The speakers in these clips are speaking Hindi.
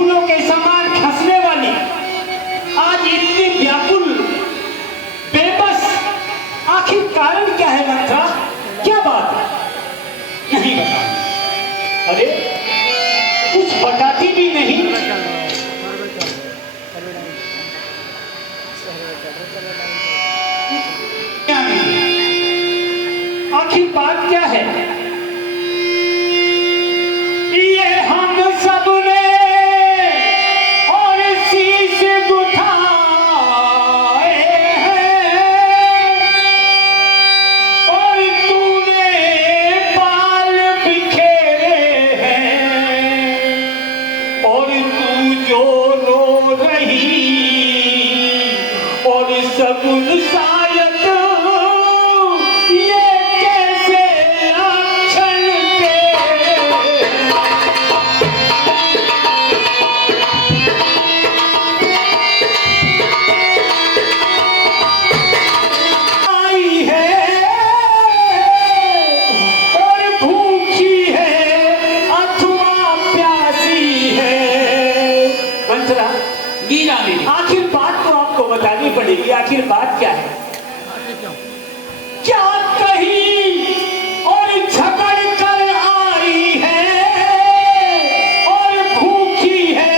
फूलों के समान खसने वाली आज इतनी व्याकुल बेबस, आखिर कारण क्या है मंत्रा? क्या बात है? नहीं बता। अरे कुछ बताती भी नहीं। क्या नहीं? आखिर बात क्या है? ये हम सब ने और शीश गुठाए हैं और तूने बाल बिखेरे हैं और तू जो रो रही और सगुन शायद ये कैसे लक्षण तेरे आई है और भूखी है अथवा प्यासी है। मंत्रा वीरा मेरी आखिर बात तो आपको बतानी पड़ेगी। आखिर बात क्या है? क्या कहीं और झगड़ कर आई है और भूखी है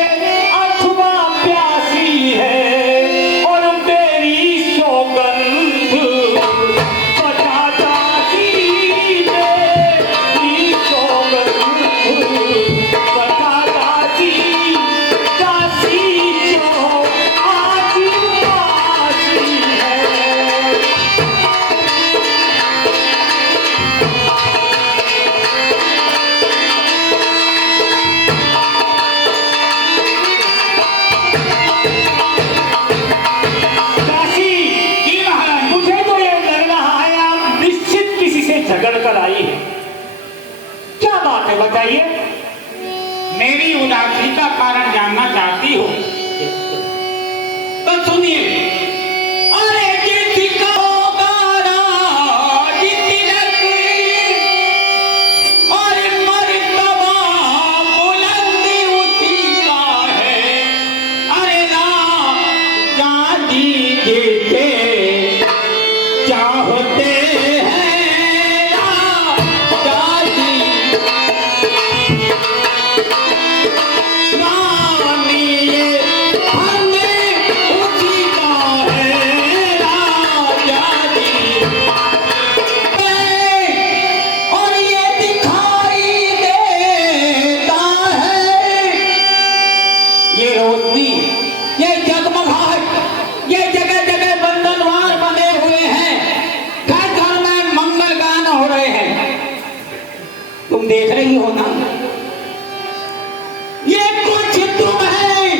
अथवा प्यासी है और मेरी सौगंध बताती मेरी सौगंध बताती काशी जो आज पासी है। काशी, जी महाराज, मुझे तो ये लग रहा है आप निश्चित किसी से झगड़ कर आई है। क्या बात है बताइए? मेरी उदासी का कारण जानना चाहती हो तो सुनिए। अरे जिसका गाना जितनक और मर्तबा बुलंद उसी का है। अरे ना जानी देते चाहते हैं ना जानी नानिए हमें उसी का है राजा जी। और ये दिखाई देता है ये रोशनी, ये जगमगाहट, ये जगह जगह बंधनवार बने हुए हैं, घर घर में मंगल गान हो रहे हैं। तुम देख रही हो ना? ये कुछ तुम्हें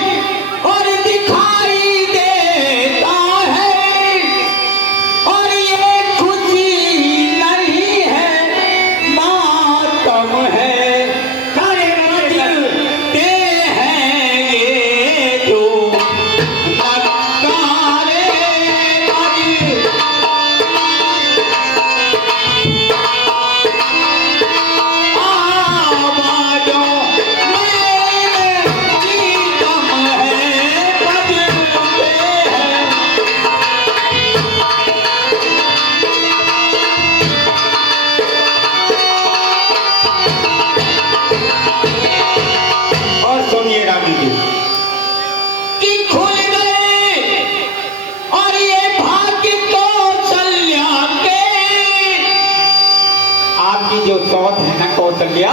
और दिखाई देता है और ये खुशी नहीं है मातम है। सारे बजते हैं ये जो नगारे आवाजों में गीतम है बजते हैं। और सुनिए रानी जी कि खुल गए और ये भाग्य कौशल्या के, आपकी जो सौत है ना कौशल्या,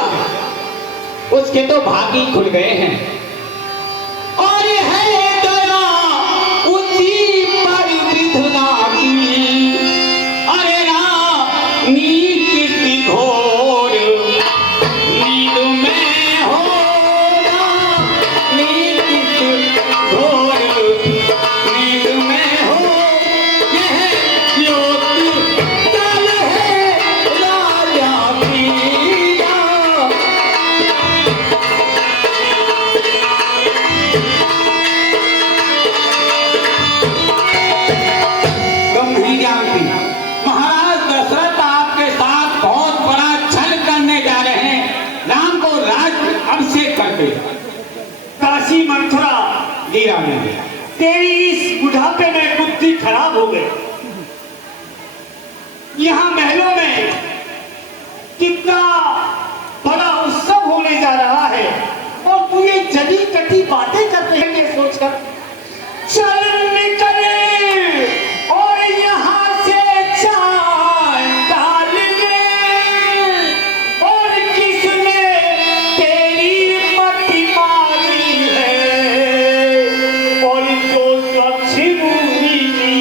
उसके तो भाग्य ही खुल गए हैं और है दया उसी पर विधना की। अरे ना नींद किसी घोर नींद में हो ना नींद किसी घोर नींद में हो। यह ज्योति जल है राजा की। दासी मथुरा, जी रानी जी। तेरी इस बुढ़ापे में बुद्धि खराब हो गई। यहाँ महलों में कितना बड़ा उत्सव होने जा रहा है और तू ये जली कटी बातें कर रहे हैं ये सोचकर। चल निकले और यहाँ से चांद डाल ले, और किसने तेरी मति मारी है, और जो स्वच्छ भूमि की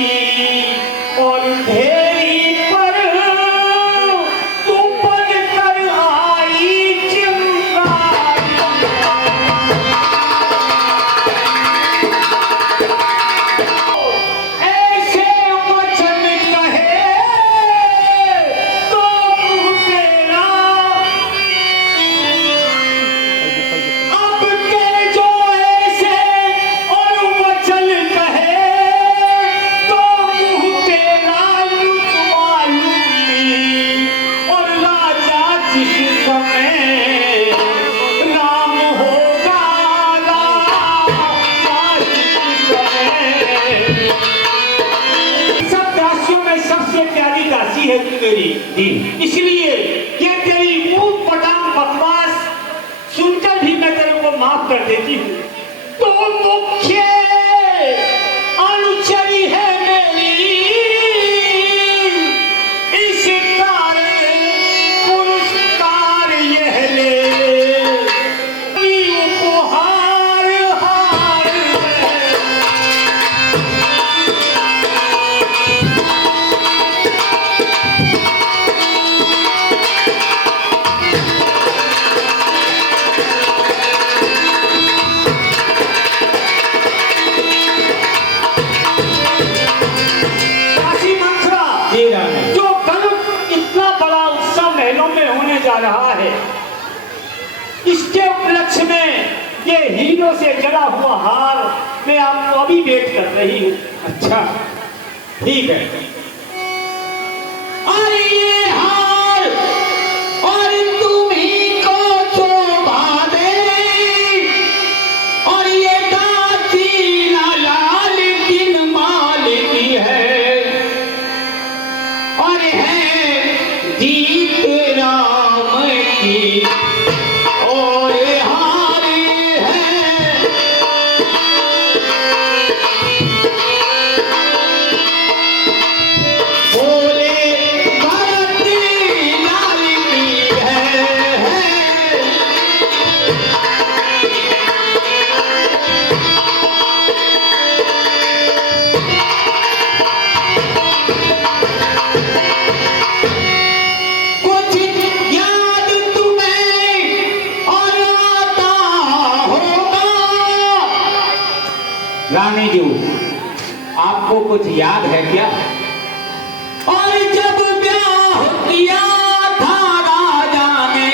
और ढेरी पर तू बन कर आई चिंगारी। ऐसे वचन कहे तो मुँह तेरा, अब के जो ऐसे और वचन कहे तो मुँह तेरा लुट मालूमी, और राजा जिस समय राम होगा, राजा जिस समय। सब दासियों में सबसे प्यारी दासी है तू मेरी, इसलिए ये तेरी मुंह पटांग बकवास सुनकर भी मैं तेरे को माफ कर देती हूँ। तो मुख्य अनुचरी है मेरी, इस कारण पुरस्कार यह ले, उपहार हार है। काशी मथुरा, जी रानी। जो कल इतना बड़ा उत्सव महलों में होने जा रहा है, इसके उपलक्ष्य में ये हीरों से जड़ा हुआ हार मैं आपको अभी भेंट कर रही हूँ। अच्छा ठीक है। और ये हार और तुम्ही को शोभा दे, और ये दासी ना लाल किन माल की है, और है जीत राम की, और ये हार है बोले भरत लाल की है। कुछ याद तुम्हें और आता होगा, रानी जी आपको कुछ याद है क्या? और जब ब्याह किया था राजा ने,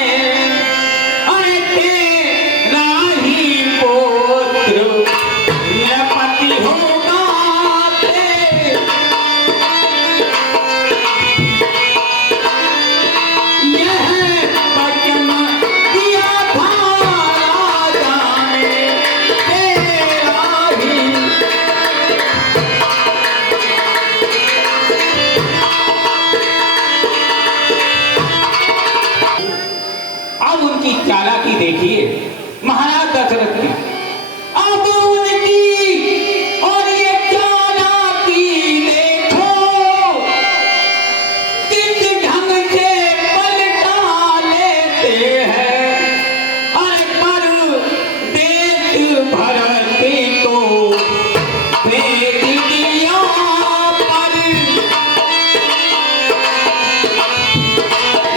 अरे तेरा ही पुत्र ये पति होगा तेरा। यह वचन दिया था राजा ने, तेरा ही। अब उनकी चालाकी देखिए महाराज दशरथ की। अब उनकी और ये चालाकी देखो, किस ढंग से पलटा लेते हैं। अरे पर देश भरत को भेज दिया पर,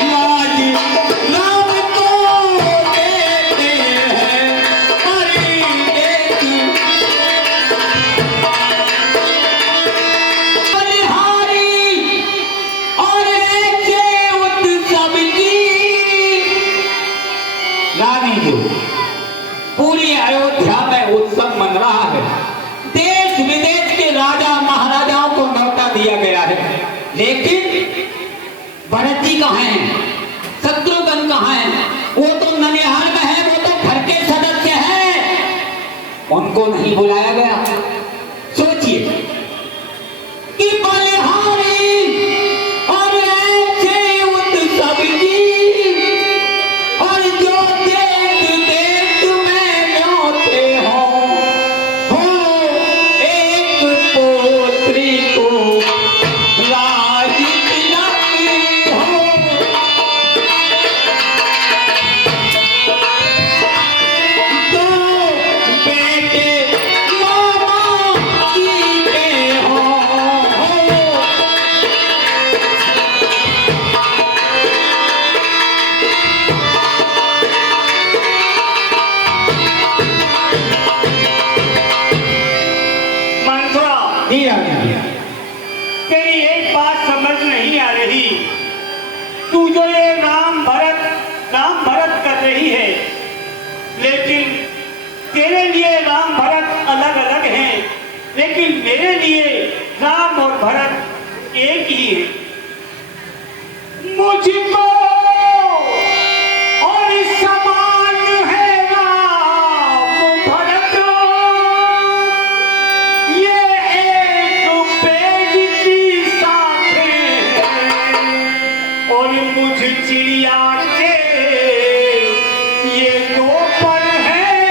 लाज राम को देते हैं। अरे देख बलिहारी और ऐसे उत्सव की। रानी जी पूरी अयोध्या में उत्सव मन रहा है। देश विदेश के राजा महाराजाओं को न्योता दिया गया है, लेकिन भरत जी कहाँ हैं, शत्रुघ्न कहाँ हैं? वो तो ननिहाल में है, वो तो घर के सदस्य हैं। उनको नहीं बुलाया गया। सोचिए कि बलिहारी और ऐसे उत्सव की, और जो देख देख में न्योते हो एक पोत्री को राज दिलाती हो। दो बेटे मामा जी के हो। मंत्रा, जी राजा जी। तेरी एक बात समझ नहीं आ रही। तू जो ये राम भरत कर रही है, लेकिन तेरे लिए राम भरत अलग अलग हैं, लेकिन मेरे लिए राम और भरत एक ही है। मुझको और समान है राम भरत, ये एक पेड़ की शाखें हैं, और मुझ चिड़िया के ये दो पर हैं,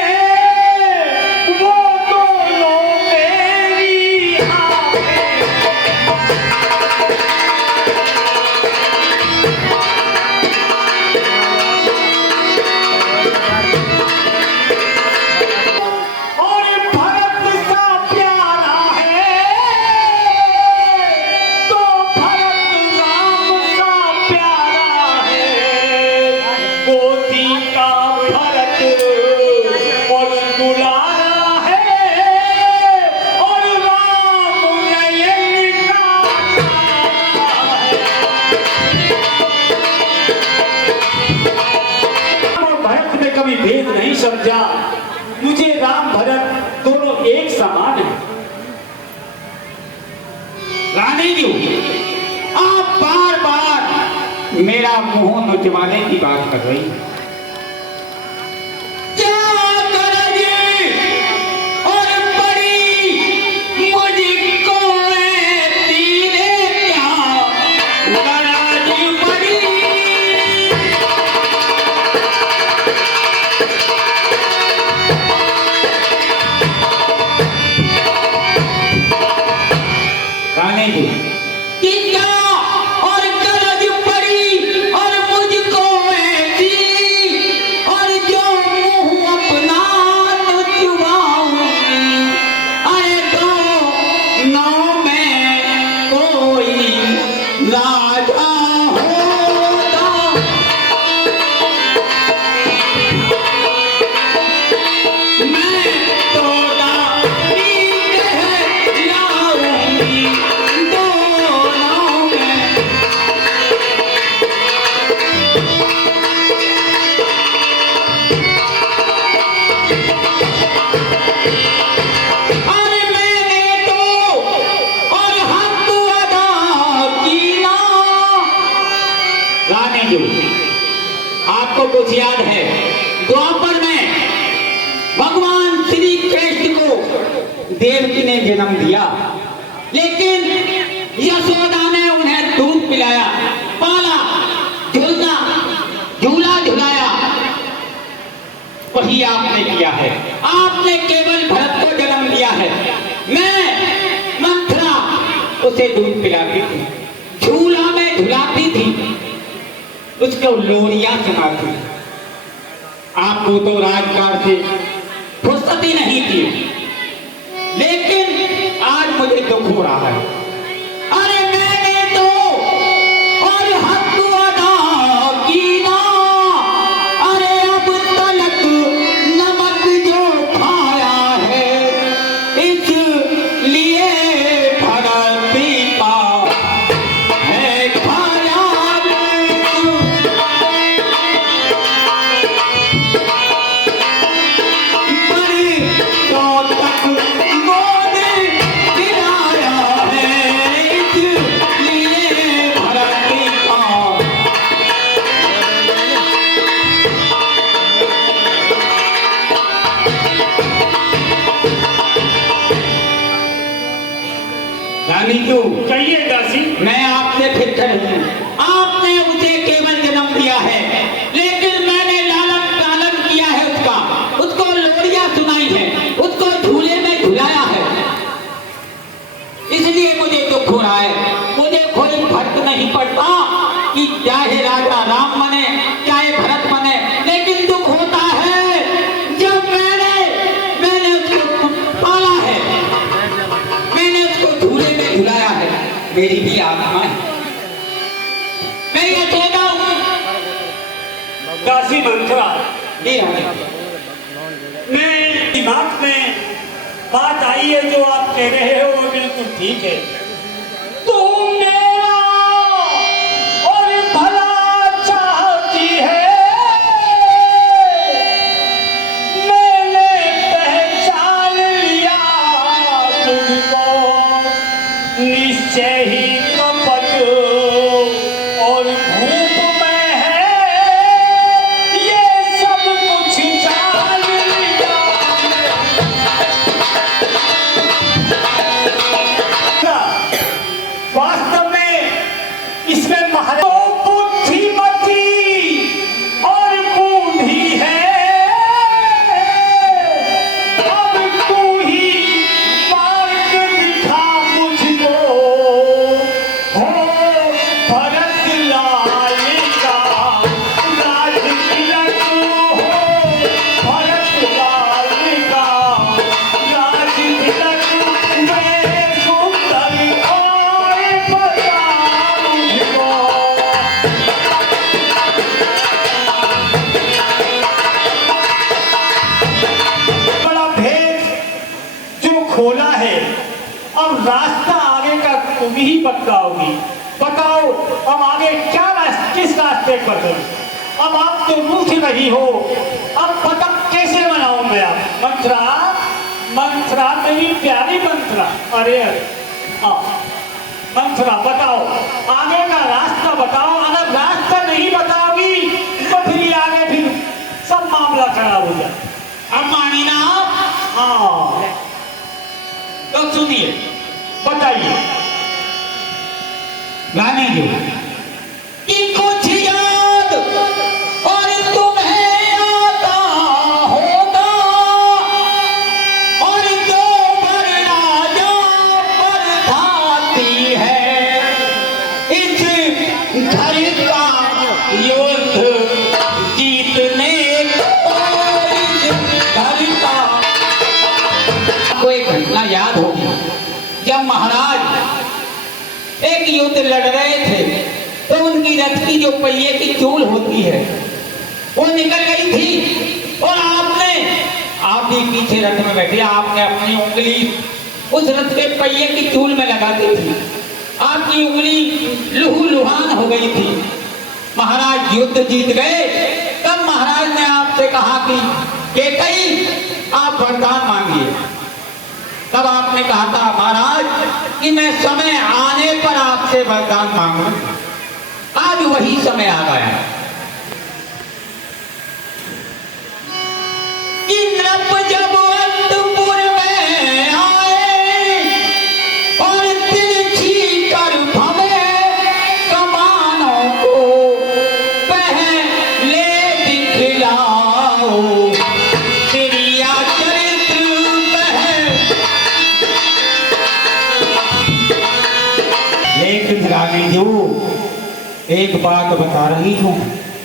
वो दोनों मेरी आंखें। और भरत सा प्यारा है, तो भरत राम सा प्यारा है। गोदी का भरत और दुलारा है, और राम नयन का तारा है। और भरत में कभी भेद नहीं समझा। मुझे राम भरत दोनों एक समान है। रानी जी, आप बार बार मेरा मुंह नचवाने की बात कर रही हैं। क्या करेगी और बड़ी मुझको ऐसी ने क्या गरज पड़ी। रानी जी, कि क्या और गरज पड़ी और मुझको ऐसी, और जो मुंह अपना नचवाऊं, अरे तो नौ में कोई राजा होगा। मैं तो रानी कह लाऊंगी दोनों में। अरे मैंने तो और हक अदा की ना। रानी जी, आपको कुछ याद है? द्वापर में भगवान श्री कृष्ण को देवकी ने जन्म दिया, लेकिन यशोदा ने उन्हें दूध पिलाया, पाला, झूला झुलाया। वही आपने किया है। आपने केवल भरत को जन्म दिया है। मैं मंथरा उसे दूध पिलाती थी, झूला में झुलाती थी, उसको लोरियां सुनाती थी। आपको तो राजकाज से फुर्सत ही नहीं थी, लेकिन आज मुझे दुख हो रहा है। अरे मैंने तो और हक अदा की ना। अरे अब तलक नमक जो खाया है, इसलिए भरत का है खाया। बड़ी तो तक गोद दिलाया है। रानीजू, कहिए दासी। मैं आपसे फिर कहूं, आपने उसे केवल जन्म दिया है, लेकिन मैंने लालन पालन किया है उसका, उसको लोरियां सुनाई है, उसको झूले में झुलाया है, इसलिए मुझे दुख हो रहा है। मुझे कोई फर्क नहीं पड़ता कि चाहे राजा राम बने चाहे भरत बने, लेकिन दुख होता है जब मैंने उसको पाला है, मैंने उसको झूले में झुलाया है। मेरी भी आत्मा है, मैं ये कहता हूँ। दासी मंत्रा, जी हाँ, मैं दिमाग में बात आई है, जो आप कह रहे हो वो बिल्कुल ठीक है। तुम मेरा और भला चाहती है, मैंने पहचान लिया तुझको, निश्चय ही कपट और धूप में है, ये सब कुछ जान लिया। वास्तव में इसमें महाराज बुद्धिमती और बूढ़ी है, अब तू ही मार्ग दिखा मुझको, हो भरत लाल का राज तिलक, हो भरत लाल का राज तिलक, मैं सुंदर और बता मुझको। बड़ा भेद जो खोला है, अब रास्ता आगे का तुम ही बताओगी। बताओ अब आगे क्या किस रास्ते पर करूं? अब आप तो रूठ रही हो, अब पता कैसे बनाऊं मैं? आप मंत्रा, मंत्रा मेरी प्यारी मंत्रा, अरे अरे हाँ मंत्रा बताओ, आगे का रास्ता बताओ। अगर रास्ता नहीं बताओगी तो फिर ये आगे फिर सब मामला खराब हो जाए। अब मानी ना आप, हाँ तो सुनिए। बताइए। रानीजू, कि कुछ याद और तुम्हें आता होगा, और जो पर राजा पर धाती है, इस घर का युद्ध जीतने को, इस घर का। कोई घटना याद होगी, जब महाराज एक युद्ध लड़ रहे थे, तो उनकी रथ की जो पहिए की चूल होती है वो निकल गई थी, और आप भी पीछे रथ में बैठे, आपने अपनी उंगली उस रथ के पहिए की चूल में लगा दी थी, आपकी उंगली लुहान हो गई थी। महाराज युद्ध जीत गए, तब महाराज ने आपसे कहा कि केकई आप वरदान मांगिए। तब आपने कहा था महाराज कि मैं समय आने पर आपसे वरदान मांगूंगा। आज वही समय आ गया कि नृप जब अंतपुर में आए, और तिरछी कर भवे कमानों को पहले दिखलाओ, तेरिया चरित्र लेकिन रानीजू, एक बात बता रही हूँ,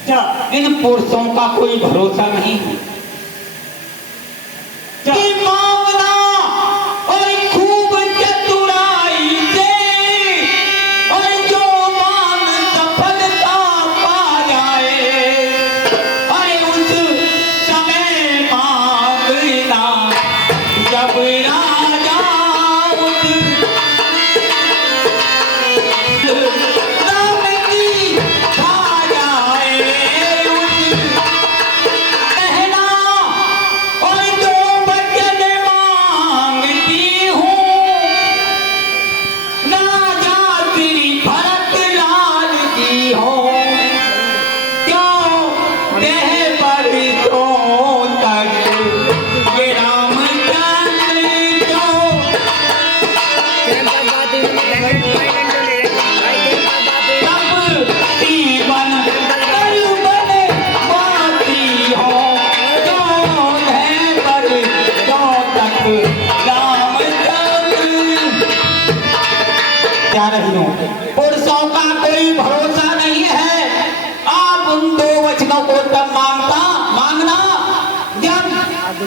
क्या? इन पुरुषों का कोई भरोसा नहीं है। क्या? कि मांगना और खूब चतुराई से, और जो मांग सफलता पा जाए, अरे उस समय मांगना जब राजा राम की खा जाए, कहना और दो वचन मांगती हूँ, राजा श्री भरत लाल की हो, क्यों देह बरसों तक ये रामचंद्र क्यों भरत राम क्या रही हूँ पुरुषों का कोई भरोसा नहीं है। आप उन दो वचनों को तब मांगना जब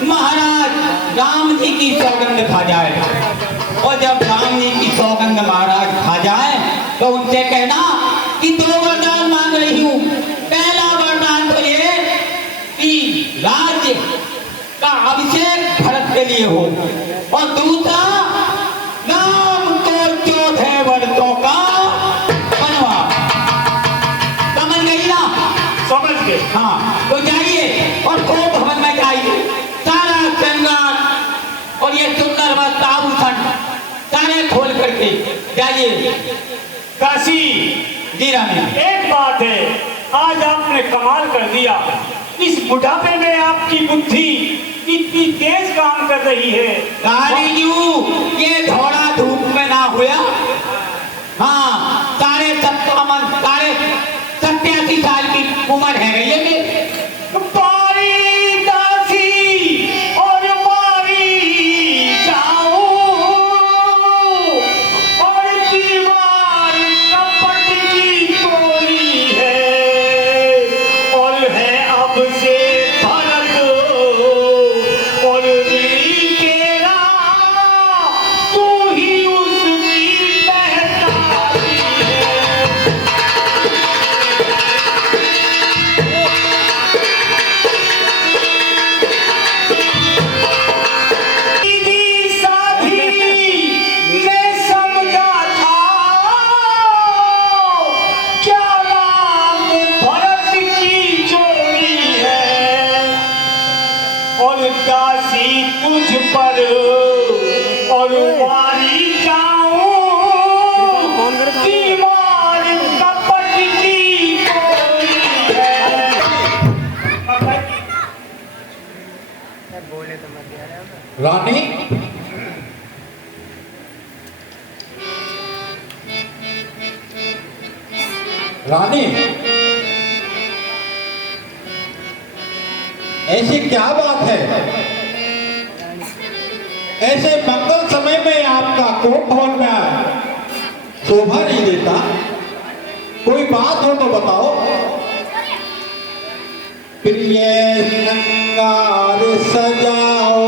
महाराज राम जी की सौगंध खा जाए, और जब राम जी की सौगंध महाराज खा जाए तो उनसे कहना कि दो वरदान मांग रही हूँ। पहला वरदान तो ये कि राज्य का अभिषेक भरत के लिए हो, और दूसरा राम को 14 वर्षों का वनवास। समझ गई ना? समझ गए। हाँ, तो जाइए और खूब भवन में जाइए, सारा श्रृंगार और ये सुंदर वस्त्र आभूषण सारे खोल करके जाइए। काशी जी रानी, एक बात है, आज आपने कमाल कर दिया। इस बुढ़ापे में आपकी बुद्धि इतनी तेज काम कर रही है। कालीजू ये थोड़ा धूप में ना हुआ। हाँ, सारे 87 साल की उम्र है ये मेरी। पारी दासी और मारी जाऊं, और दीवार कपट की तोड़ी है, और है अब से भरत और ऋणी केरा, तू ही उसकी पहचानी है। दीदी साथी मैं समझा था, क्या राम भरत की जोड़ी है, और दासी तुझ पर और मारी जाऊं, दीवार कपट की तोड़ी है। रानी, रानी, ऐसी क्या बात है? ऐसे मंगल समय में आपका कोट भवन में शोभा नहीं देता। कोई बात हो तो बताओ। प्रिय श्रृंगार सजाओ